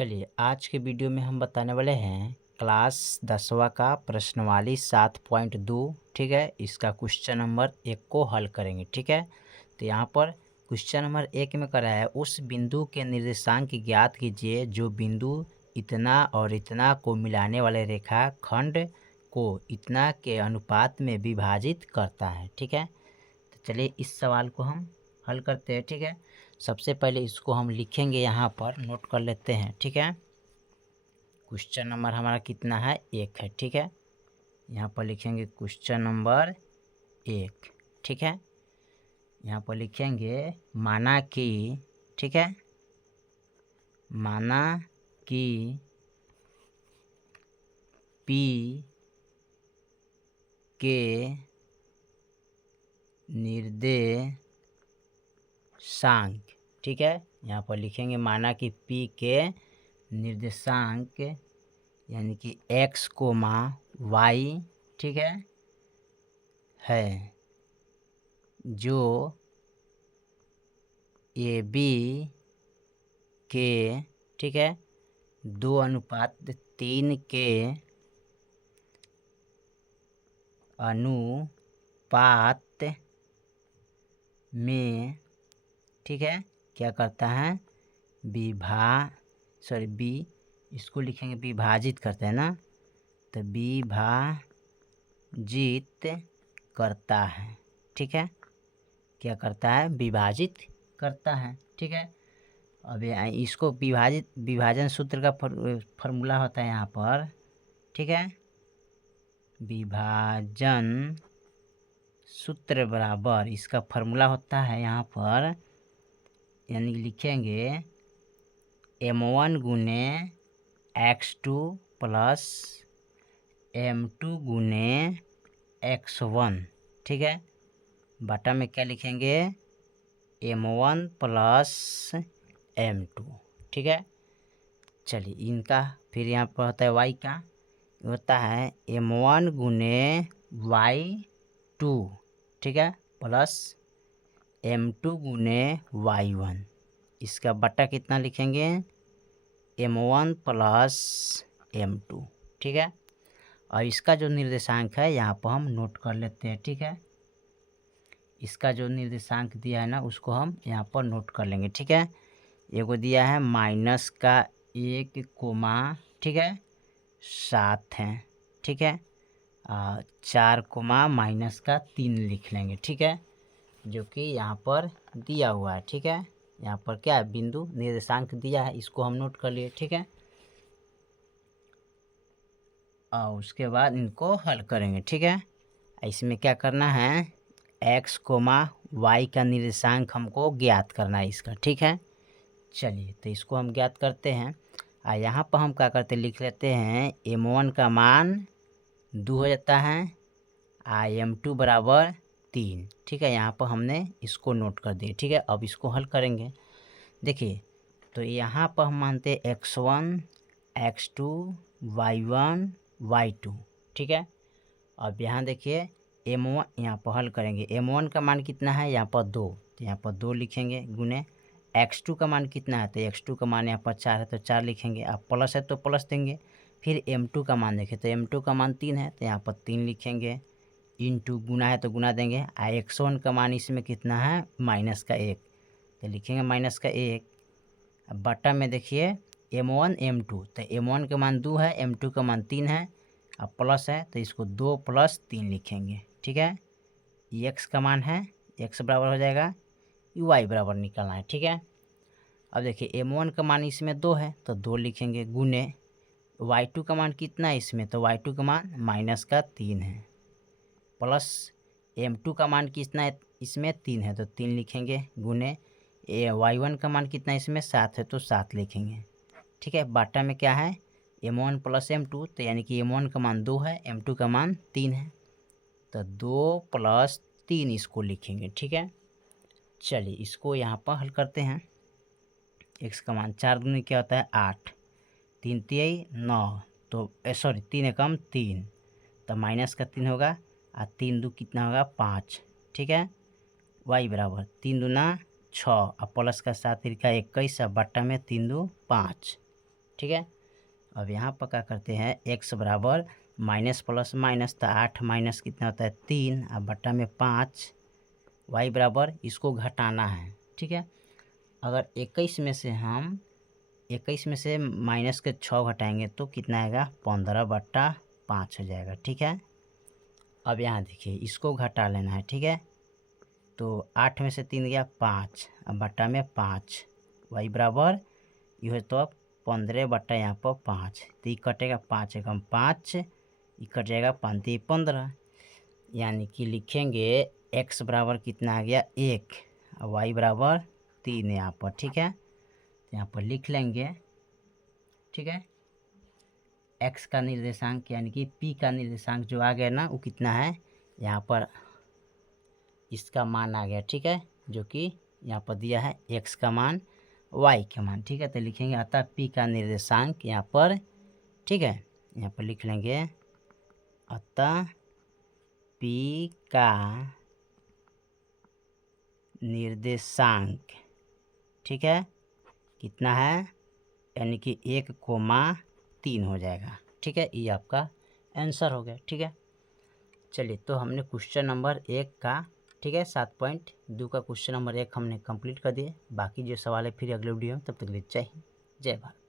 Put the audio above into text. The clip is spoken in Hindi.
चलिए आज के वीडियो में हम बताने वाले हैं क्लास 10वां का प्रश्नवाली 7.2। ठीक है, इसका क्वेश्चन नंबर 1 को हल करेंगे। ठीक है, तो यहाँ पर क्वेश्चन नंबर 1 में करा है उस बिंदु के निर्देशांक ज्ञात कीजिए जो बिंदु इतना और इतना को मिलाने वाले रेखा खंड को इतना के अनुपात में विभाजित करता है। ठीक है, तो चलिए इस सवाल को हम हल करते हैं। ठीक है, सबसे पहले इसको हम लिखेंगे, यहाँ पर नोट कर लेते हैं। ठीक है, क्वेश्चन नंबर हमारा कितना है? 1 है। ठीक है, यहाँ पर लिखेंगे क्वेश्चन नंबर 1। ठीक है, यहाँ पर लिखेंगे माना कि, ठीक है, माना कि P के निर्देशांक, ठीक है, यहाँ पर लिखेंगे माना कि P के निर्देशांक यानी कि x, y, ठीक है जो AB के, ठीक है, 2:3 के अनुपात में, ठीक है, क्या करता है? इसको लिखेंगे विभाजित करते हैं ना, तो विभाजित करता है। ठीक है, क्या करता है? विभाजित करता है। ठीक है, अब इसको विभाजन सूत्र का फॉर्मूला होता है यहाँ पर। ठीक है, विभाजन सूत्र बराबर इसका फॉर्मूला होता है यहाँ पर, यानी लिखेंगे m1 गुने x2 प्लस m2 गुने x1। ठीक है, बटा में क्या लिखेंगे? m1 plus m2। ठीक है, चलिए इनका फिर यहाँ पर होता है y का, होता है m1 गुने y2, ठीक है, प्लस m2 गुने y1। इसका बटा कितना लिखेंगे? m1 plus m2। ठीक है, और इसका जो निर्देशांक है यहाँ पर हम नोट कर लेते हैं। ठीक है, इसका जो निर्देशांक दिया है ना उसको हम यहाँ पर नोट कर लेंगे। ठीक है, एगो दिया है -1, ठीक है, 7 है। ठीक है, 4, -3 लिख लेंगे। ठीक है, जो कि यहाँ पर दिया हुआ है। ठीक है, यहाँ पर क्या है? बिंदु निर्देशांक दिया है, इसको हम नोट कर लिए। ठीक है, और उसके बाद इनको हल करेंगे। ठीक है, इसमें क्या करना है? x, y का निर्देशांक हमको ज्ञात करना है इसका। ठीक है, चलिए तो इसको हम ज्ञात करते हैं। यहाँ पर हम क्या करते, लिख लेते हैं m1 का मान 2 हो जाता है, m2 बराबर 3। ठीक है, यहाँ पर हमने इसको नोट कर दिया। ठीक है, अब इसको हल करेंगे। देखिए, तो यहाँ पर हम मानते हैं x1, x2, y1, y2। ठीक है, अब यहाँ देखिए m1, यहाँ पर हल करेंगे। m1 का मान कितना है? यहाँ पर 2, तो यहाँ पर 2 लिखेंगे, गुने x2 का मान कितना है? तो x2 का मान यहाँ पर 4 है, तो 4 लिखेंगे। अब प्लस है तो प्लस देंगे। फिर m2 का मान देखें, तो m2 का मान 3 है, तो यहाँ पर 3 लिखेंगे। इनटू गुना है तो गुना देंगे। x1 का मान इसमें कितना है? -1, तो लिखेंगे -1। अब बटा में देखिए m1 m2, तो m1 का मान 2 है, m2 का मान 3 है, अब प्लस है तो इसको 2 + 3 लिखेंगे। ठीक है, x का मान है, x बराबर हो जाएगा y बराबर निकालना है। ठीक है, अब देखिए m1 का मान इसमें 2 है, तो 2 लिखेंगे, गुने y2 का मान कितना है इसमें? तो y2 का मान -3 है, प्लस m2 का मान कितना है इसमें? 3 है, तो 3 लिखेंगे, गुने y1 का मान कितना है इसमें? 7 है, तो 7 लिखेंगे। ठीक है, बाटा में क्या है? m1 + m2, तो यानी कि m1 का मान 2 है, m2 का मान 3 है, तो 2 + 3 इसको लिखेंगे। ठीक है, चलिए इसको यहाँ पर हल करते हैं। x का मान 4 दूनी क्या होता है? 8, 3 तिहाई 9, तो 3 एकम 3, तो -3 होगा, और 3 दू कितना होगा? 5। ठीक है, y बराबर 3 दूना 6, और प्लस का 7 तिरका 21, और बट्टा में 3 दू 5। ठीक है। अब यहाँ पर क्या करते हैं, x बराबर माइनस प्लस माइनस, तो 8 माइनस कितना होता है 3, अब बट्टा में 5, y बराबर इसको घटाना है, ठीक है। अगर 21 में से माइनस के 6 घटाएंगे तो कितना आएगा 15/5 हो जाएगा, ठीक है। अब यहाँ देखिए इसको घटा लेना है, ठीक है। तो 8 में से 3 गया 5, अब बट्टा में 5, y बराबर ये हो तो 15 बट्टा यहाँ पर 5, तो ये कटेगा 5 एकम 5, ये कट जाएगा 5 3 15, यानी कि लिखेंगे x बराबर कितना आ गया 1 और y बराबर 3 यहाँ पर, ठीक है। यहाँ पर लिख लेंगे, ठीक है। x का निर्देशांक यानी कि p का निर्देशांक जो आ गया ना वो कितना है, यहाँ पर इसका मान आ गया, ठीक है, जो कि यहाँ पर दिया है x का मान y का मान, ठीक है। तो लिखेंगे अतः p का निर्देशांक यहाँ पर, ठीक है, यहाँ पर लिख लेंगे अतः p का निर्देशांक, ठीक है, कितना है, यानी कि 1,3 हो जाएगा, ठीक है। ये आपका आंसर हो गया, ठीक है। चलिए तो हमने क्वेश्चन नंबर 1 का, ठीक है, 7.2 का क्वेश्चन नंबर 1 हमने कंप्लीट कर दिए। बाकी जो सवाल है फिर अगले वीडियो में, तब तक के लिए जय हिंद जय भारत।